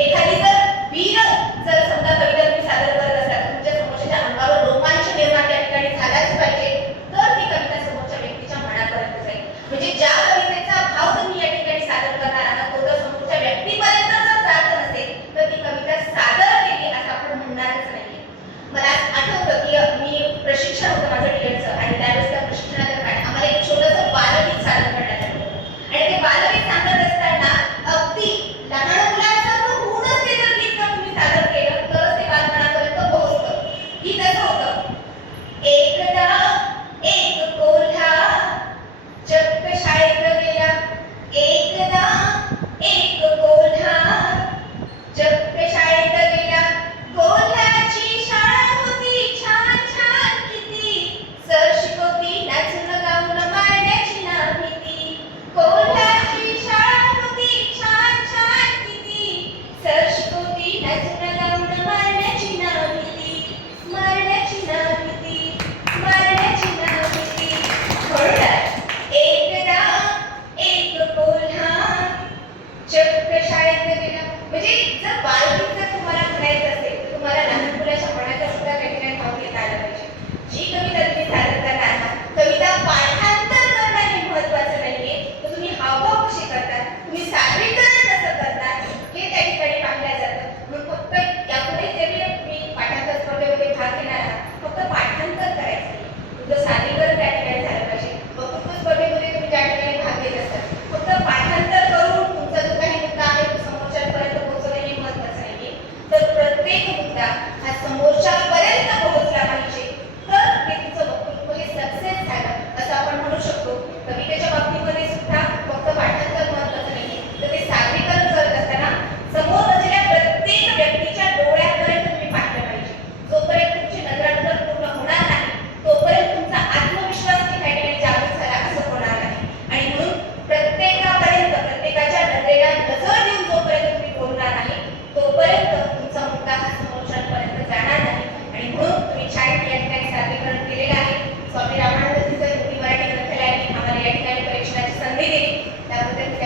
एखादी Amen. शाळेत गेला म्हणजे जर tarde.